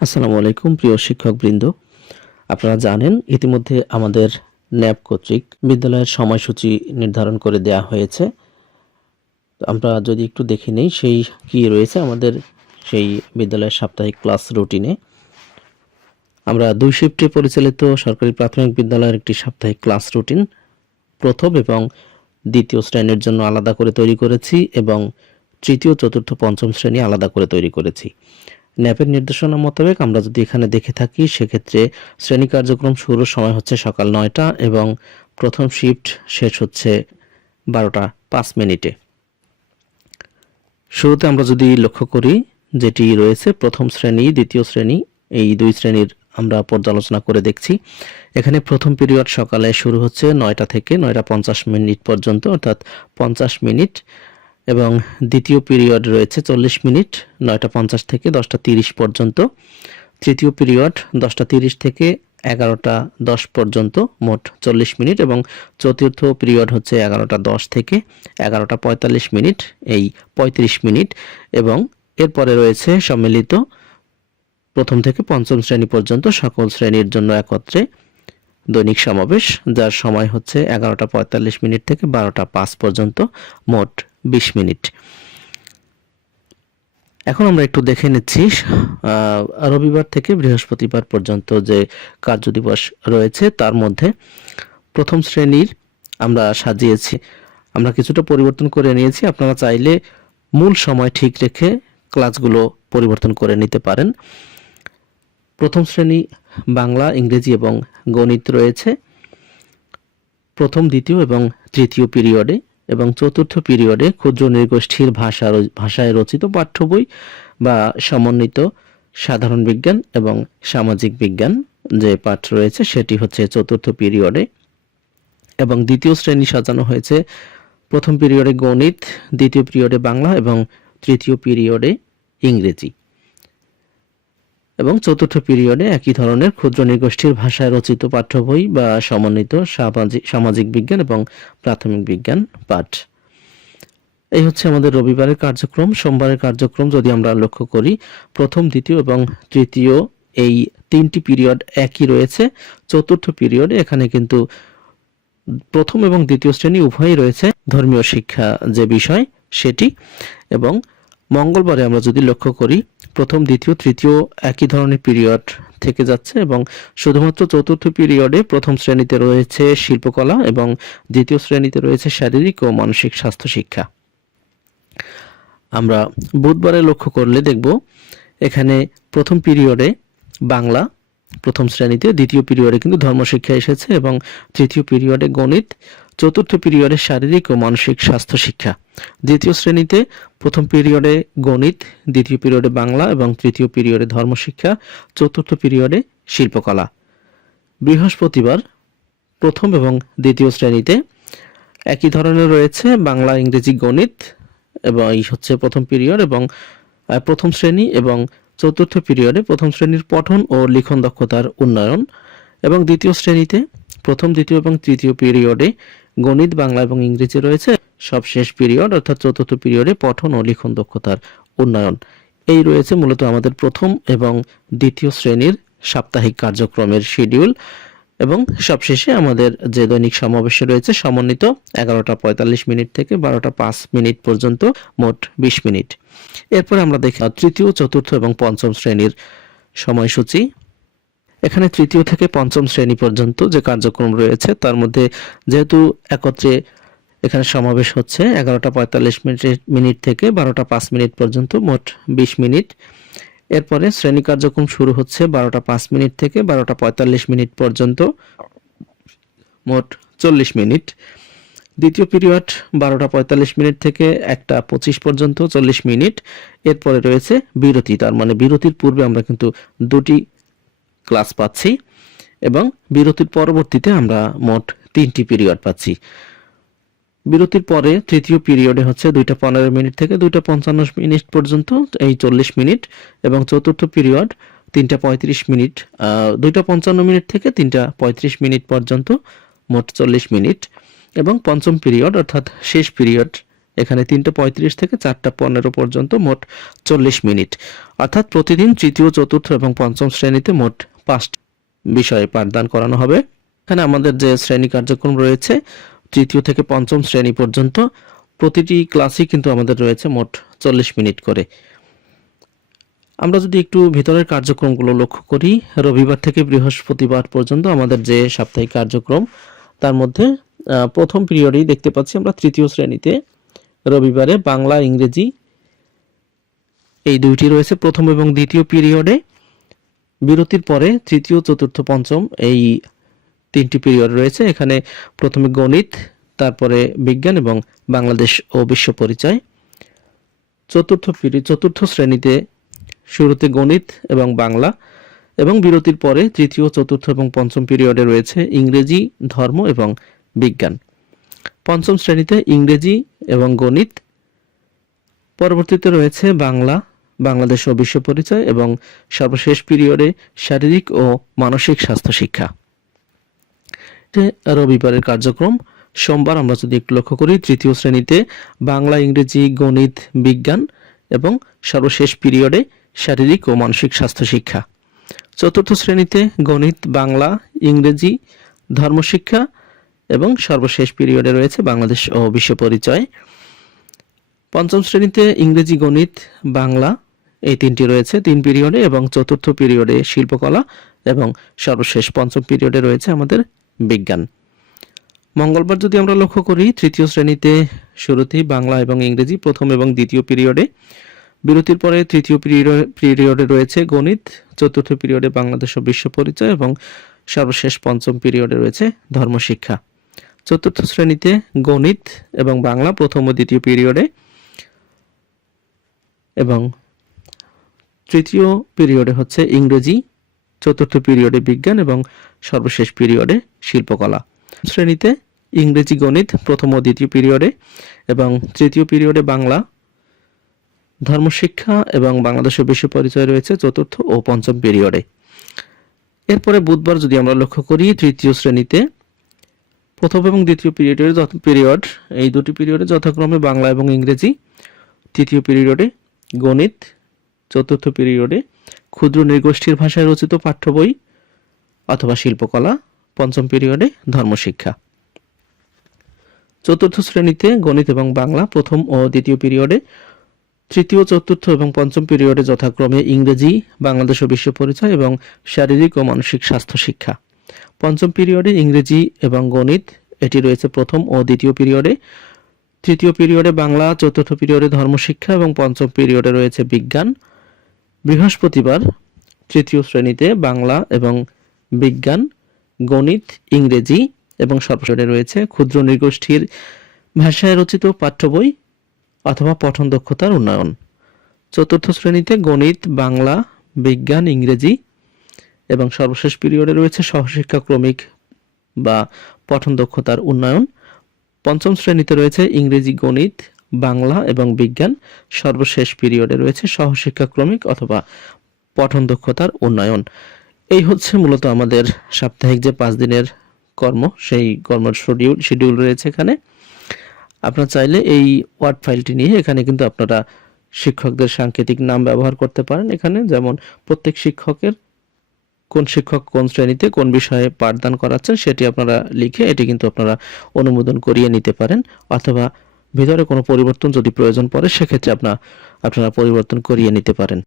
আসসালামু আলাইকুম প্রিয় শিক্ষকবৃন্দ। আপনারা জানেন ইতিমধ্যে আমাদের ন্যাপ কর্তৃক বিদ্যালয়ের সময়সূচি নির্ধারণ করে দেয়া হয়েছে। তো আমরা যদি একটু দেখে নেই সেই কি রয়েছে আমাদের সেই বিদ্যালয়ের সাপ্তাহিক ক্লাস রুটিনে। আমরা 2 শিফটে পরিচালিত সরকারি প্রাথমিক বিদ্যালয়ের একটি সাপ্তাহিক ক্লাস রুটিন প্রথম এবং দ্বিতীয় শ্রেণীর জন্য আলাদা করে তৈরি করেছি এবং তৃতীয়, চতুর্থ, পঞ্চম শ্রেণী আলাদা করে তৈরি করেছি। ন্যাপের নির্দেশনা মোতাবেক আমরা যদি এখানে দেখে থাকি সেক্ষেত্রে শ্রেণী কার্যক্রম শুরুর সময় হচ্ছে সকাল 9টা এবং প্রথম শিফট শেষ হচ্ছে 12:05 শুরুতে আমরা যদি লক্ষ্য করি যেটি রয়েছে প্রথম শ্রেণী, দ্বিতীয় শ্রেণী, এই দুই শ্রেণীর আমরা পর্যালোচনা করে দেখছি। এখানে প্রথম পিরিয়ড সকালে শুরু হচ্ছে 9টা থেকে 9:50 পর্যন্ত, অর্থাৎ 50 মিনিট, এবং দ্বিতীয় পিরিয়ড রয়েছে 40 মিনিট 9:50 থেকে 10:30 পর্যন্ত। তৃতীয় পিরিয়ড 10:30 থেকে 11:10 পর্যন্ত, মোট 40 মিনিট, এবং চতুর্থ পিরিয়ড হচ্ছে 11:10 থেকে 11:45, এই 35 মিনিট, এবং এরপরে রয়েছে সম্মিলিত প্রথম থেকে পঞ্চম শ্রেণী পর্যন্ত সকল শ্রেণীর জন্য একত্রে দৈনিক সমাবেশ, যার সময় হচ্ছে 11:45 থেকে 12:05 পর্যন্ত, মোট 20 মিনিট। এখন আমরা একটু দেখে নিচ্ছি রবিবার থেকে বৃহস্পতিবার পর্যন্ত যে কার্যদিবস রয়েছে তার মধ্যে প্রথম শ্রেণীর আমরা সাজিয়েছি, আমরা কিছুটা পরিবর্তন করে নিয়েছি। আপনারা চাইলে মূল সময় ঠিক রেখে ক্লাসগুলো পরিবর্তন করে নিতে পারেন। প্রথম শ্রেণী বাংলা, ইংরেজি এবং গণিত রয়েছে প্রথম, দ্বিতীয় এবং তৃতীয় পিরিয়ডে, এবং চতুর্থ পিরিয়ডে ক্ষুদ্র নৃগোষ্ঠীর ভাষায় রচিত পাঠ্য বই বা সমন্বিত সাধারণ বিজ্ঞান এবং সামাজিক বিজ্ঞান যে পাঠ রয়েছে সেটি হচ্ছে চতুর্থ পিরিয়ডে, এবং দ্বিতীয় শ্রেণী সাজানো হয়েছে প্রথম পিরিয়ডে গণিত, দ্বিতীয় পিরিয়ডে বাংলা এবং তৃতীয় পিরিয়ডে ইংরেজি, এবং চতুর্থ পিরিয়ডে একই ধরনের ক্ষুদ্র নৃগোষ্ঠীর ভাষায় রচিত পাঠ্য বই বা সমন্বিত সামাজিক বিজ্ঞান এবং প্রাথমিক বিজ্ঞান পাঠ। এই হচ্ছে আমাদের রবিবারের কার্যক্রম। সোমবারের কার্যক্রম যদি আমরা লক্ষ্য করি, প্রথম, দ্বিতীয় এবং তৃতীয় এই তিনটি পিরিয়ড একই রয়েছে। চতুর্থ পিরিয়ডে এখানে কিন্তু প্রথম এবং দ্বিতীয় শ্রেণী উভয়ই রয়েছে ধর্মীয় শিক্ষা যে বিষয় সেটি, এবং মঙ্গলবারে আমরা যদি লক্ষ্য করি প্রথম, দ্বিতীয়, তৃতীয় একই ধরনের পিরিয়ড থেকে যাচ্ছে, এবং শুধুমাত্র চতুর্থ পিরিয়ডে প্রথম শ্রেণীতে রয়েছে শিল্পকলা এবং দ্বিতীয় শ্রেণীতে রয়েছে শারীরিক ও মানসিক স্বাস্থ্য শিক্ষা। আমরা বুধবারে লক্ষ্য করলে দেখব এখানে প্রথম পিরিয়ডে বাংলা প্রথম শ্রেণীতে, দ্বিতীয় পিরিয়ডে কিন্তু ধর্মশিক্ষা এসেছে, এবং তৃতীয় পিরিয়ডে গণিত, চতুর্থ পিরিয়ডে শারীরিক ও মানসিক স্বাস্থ্য শিক্ষা। দ্বিতীয় শ্রেণীতে প্রথম পিরিয়ডে গণিত, দ্বিতীয় পিরিয়ডে বাংলা এবং তৃতীয় পিরিয়ডে ধর্মশিক্ষা, চতুর্থ পিরিয়ডে শিল্পকলা। বৃহস্পতিবার প্রথম এবং দ্বিতীয় শ্রেণীতে একই ধরনের রয়েছে বাংলা, ইংরেজি, গণিত, এবং এই হচ্ছে প্রথম পিরিয়ড, এবং প্রথম শ্রেণী, এবং চতুর্থ পিরিয়ডে প্রথম শ্রেণীর পঠন ও লিখন দক্ষতার উন্নয়ন, এবং দ্বিতীয় শ্রেণীতে প্রথম, দ্বিতীয় এবং তৃতীয় পিরিয়ডে গণিত, বাংলা এবং ইংরেজি রয়েছে। সবশেষ পিরিয়ড অর্থাৎ চতুর্থ পিরিয়ডে পঠন ও লিখন দক্ষতার উন্নয়ন। এই রয়েছে মূলত আমাদের প্রথম এবং দ্বিতীয় শ্রেণীর সাপ্তাহিক কার্যক্রমের শিডিউল, এবং সবশেষে আমাদের যে দৈনিক সমাবেশে রয়েছে সমন্বিত 11:45 থেকে 12:05 পর্যন্ত, মোট 20 মিনিট। এরপর আমরা দেখি তৃতীয়, চতুর্থ এবং পঞ্চম শ্রেণীর সময়সূচি। এখানে তৃতীয় থেকে পঞ্চম শ্রেণী পর্যন্ত যে কার্যক্রম রয়েছে তার মধ্যে যেহেতু একত্রে এখানে সমাবেশ হচ্ছে 11:45 থেকে 12:05 পর্যন্ত, মোট 20 মিনিট। এরপরে শ্রেণী কার্যক্রম শুরু হচ্ছে 12:05 থেকে 12:45 পর্যন্ত, মোট 40 মিনিট। দ্বিতীয় পিরিয়ড 12:45 থেকে 1:25 পর্যন্ত, 40 মিনিট। এরপরে রয়েছে বিরতি, তার মানে বিরতির পূর্বে আমরা কিন্তু দুটি ক্লাস পাচ্ছি, এবং বিরতির পরবর্তীতে আমরা মোট 3টি পিরিয়ড পাচ্ছি। বিরতির পরে তৃতীয় পিরিয়ডে হচ্ছে 2:15 থেকে 2:55 পর্যন্ত, এই 40 মিনিট, এবং চতুর্থ পিরিয়ড 3:35, 2:55 থেকে 3:35 পর্যন্ত, মোট 40 মিনিট, এবং পঞ্চম পিরিয়ড অর্থাৎ শেষ পিরিয়ড এখানে 3:35 থেকে 4:15 পর্যন্ত মোট 40 মিনিট। অর্থাৎ প্রতিদিন তৃতীয়, চতুর্থ এবং পঞ্চম শ্রেণীতে মোট 5টি বিষয়ে পাঠদান করানো হবে। এখানে আমাদের যে শ্রেণী কার্যক্রম রয়েছে তৃতীয় থেকে পঞ্চম শ্রেণী পর্যন্ত প্রতিটি ক্লাসই কিন্তু আমাদের রয়েছে মোট 40 মিনিট করে। আমরা যদি একটু ভিতরের কার্যক্রমগুলো লক্ষ্য করি, রবিবার থেকে বৃহস্পতিবার পর্যন্ত আমাদের যে সাপ্তাহিক কার্যক্রম, তার মধ্যে প্রথম পিরিয়ডেই দেখতে পাচ্ছি আমরা তৃতীয় শ্রেণীতে রবিবারে বাংলা, ইংরেজি এই দুইটি রয়েছে প্রথম এবং দ্বিতীয় পিরিয়ডে। বিরতির পরে তৃতীয়, চতুর্থ, পঞ্চম এই 3টি পিরিয়ড রয়েছে। এখানে প্রথমে গণিত, তারপরে বিজ্ঞান এবং বাংলাদেশ ও বিশ্ব পরিচয়। চতুর্থ শ্রেণীতে শুরুতে গণিত এবং বাংলা, এবং বিরতির পরে তৃতীয়, চতুর্থ এবং পঞ্চম পিরিয়ডে রয়েছে ইংরেজি, ধর্ম এবং বিজ্ঞান। পঞ্চম শ্রেণীতে ইংরেজি এবং গণিত, পরবর্তীতে রয়েছে বাংলা, বাংলাদেশ ও বিশ্ব পরিচয় এবং সর্বশেষ পিরিয়ডে শারীরিক ও মানসিক স্বাস্থ্য শিক্ষা। রবিবারের কার্যক্রম, সোমবার আমরা যদি একটু লক্ষ্য করি, তৃতীয় শ্রেণীতে বাংলা, ইংরেজি, গণিত, বিজ্ঞান এবং সর্বশেষ পিরিয়ডে শারীরিক ও মানসিক স্বাস্থ্য শিক্ষা। চতুর্থ শ্রেণীতে গণিত, বাংলা, ইংরেজি, ধর্মশিক্ষা এবং সর্বশেষ পিরিয়ডে রয়েছে বাংলাদেশ ও বিশ্ব পরিচয়। পঞ্চম শ্রেণীতে ইংরেজি, গণিত, বাংলা এই 3টি রয়েছে 3 পিরিয়ডে, এবং চতুর্থ পিরিয়ডে শিল্পকলা এবং সর্বশেষ পঞ্চম পিরিয়ডে রয়েছে আমাদের বিজ্ঞান। মঙ্গলবার যদি আমরা লক্ষ্য করি, তৃতীয় শ্রেণীতে শুরুতেই বাংলা এবং ইংরেজি প্রথম এবং দ্বিতীয় পিরিয়ডে, বিরতির পরে তৃতীয় পিরিয়ডে রয়েছে গণিত, চতুর্থ পিরিয়ডে বাংলাদেশ ও বিশ্ব পরিচয় এবং সর্বশেষ পঞ্চম পিরিয়ডে রয়েছে ধর্মশিক্ষা। চতুর্থ শ্রেণীতে গণিত এবং বাংলা প্রথম ও দ্বিতীয় পিরিয়ডে, এবং তৃতীয় পিরিয়ডে হচ্ছে ইংরেজি, চতুর্থ পিরিয়ডে বিজ্ঞান এবং সর্বশেষ পিরিয়ডে শিল্পকলা। শ্রেণীতে ইংরেজি, গণিত প্রথম ও দ্বিতীয় পিরিয়ডে, এবং তৃতীয় পিরিয়ডে বাংলা, ধর্মশিক্ষা এবং বাংলাদেশ ও বিশ্ব পরিচয় রয়েছে চতুর্থ ও পঞ্চম পিরিয়ডে। এরপরে বুধবার যদি আমরা লক্ষ্য করি, তৃতীয় শ্রেণীতে প্রথম এবং দ্বিতীয় পিরিয়ড এই দুটি পিরিয়ডে যথাক্রমে বাংলা এবং ইংরেজি, তৃতীয় পিরিয়ডে গণিত, চতুর্থ পিরিয়ডে ক্ষুদ্র নৃগোষ্ঠীর ভাষায় রচিত পাঠ্য বই অথবা শিল্পকলা, পঞ্চম পিরিয়ডে ধর্মশিক্ষা। চতুর্থ শ্রেণীতে গণিত এবং বাংলা প্রথম ও দ্বিতীয় পিরিয়ডে, তৃতীয়, চতুর্থ এবং পঞ্চম পিরিয়ডে যথাক্রমে ইংরেজি, বাংলাদেশ ও বিশ্ব পরিচয় এবং শারীরিক ও মানসিক স্বাস্থ্য শিক্ষা। পঞ্চম পিরিয়ডে ইংরেজি এবং গণিত এটি রয়েছে প্রথম ও দ্বিতীয় পিরিয়ডে, তৃতীয় পিরিয়ডে বাংলা, চতুর্থ পিরিয়ডে ধর্মশিক্ষা এবং পঞ্চম পিরিয়ডে রয়েছে বিজ্ঞান। বৃহস্পতিবার তৃতীয় শ্রেণীতে বাংলা এবং বিজ্ঞান, গণিত, ইংরেজি এবং সর্বশেষে রয়েছে ক্ষুদ্র নৃগোষ্ঠীর ভাষায় রচিত পাঠ্য বই অথবা পঠন দক্ষতার উন্নয়ন। চতুর্থ শ্রেণীতে গণিত, বাংলা, বিজ্ঞান, ইংরেজি এবং সর্বশেষ পিরিয়ডে রয়েছে সহশিক্ষা ক্রমিক বা পঠন দক্ষতার উন্নয়ন। পঞ্চম শ্রেণীতে রয়েছে ইংরেজি, গণিত, বাংলা এবং বিজ্ঞান, সর্বশেষ পিরিয়ডে রয়েছে সহশিক্ষা ক্রমিক অথবা পঠন দক্ষতার উন্নয়ন। এই হচ্ছে মূলত আমাদের সাপ্তাহিক যে 5 দিনের কর্ম, সেই কর্মের শিডিউল রয়েছে এখানে। আপনারা চাইলে এই ওয়ার্ড ফাইলটি নিয়ে এখানে কিন্তু আপনারা শিক্ষকদের সাংকেতিক নাম ব্যবহার করতে পারেন। এখানে যেমন প্রত্যেক শিক্ষকের কোন শিক্ষক কোন শ্রেণীতে কোন বিষয়ে পাঠদান করাচ্ছেন সেটি আপনারা লিখে এটি কিন্তু আপনারা অনুমোদন করিয়ে নিতে পারেন, অথবা ভিতরে কোনো পরিবর্তন যদি প্রয়োজন পড়ে সেক্ষেত্রে আপনারা পরিবর্তন করিয়ে নিতে পারেন।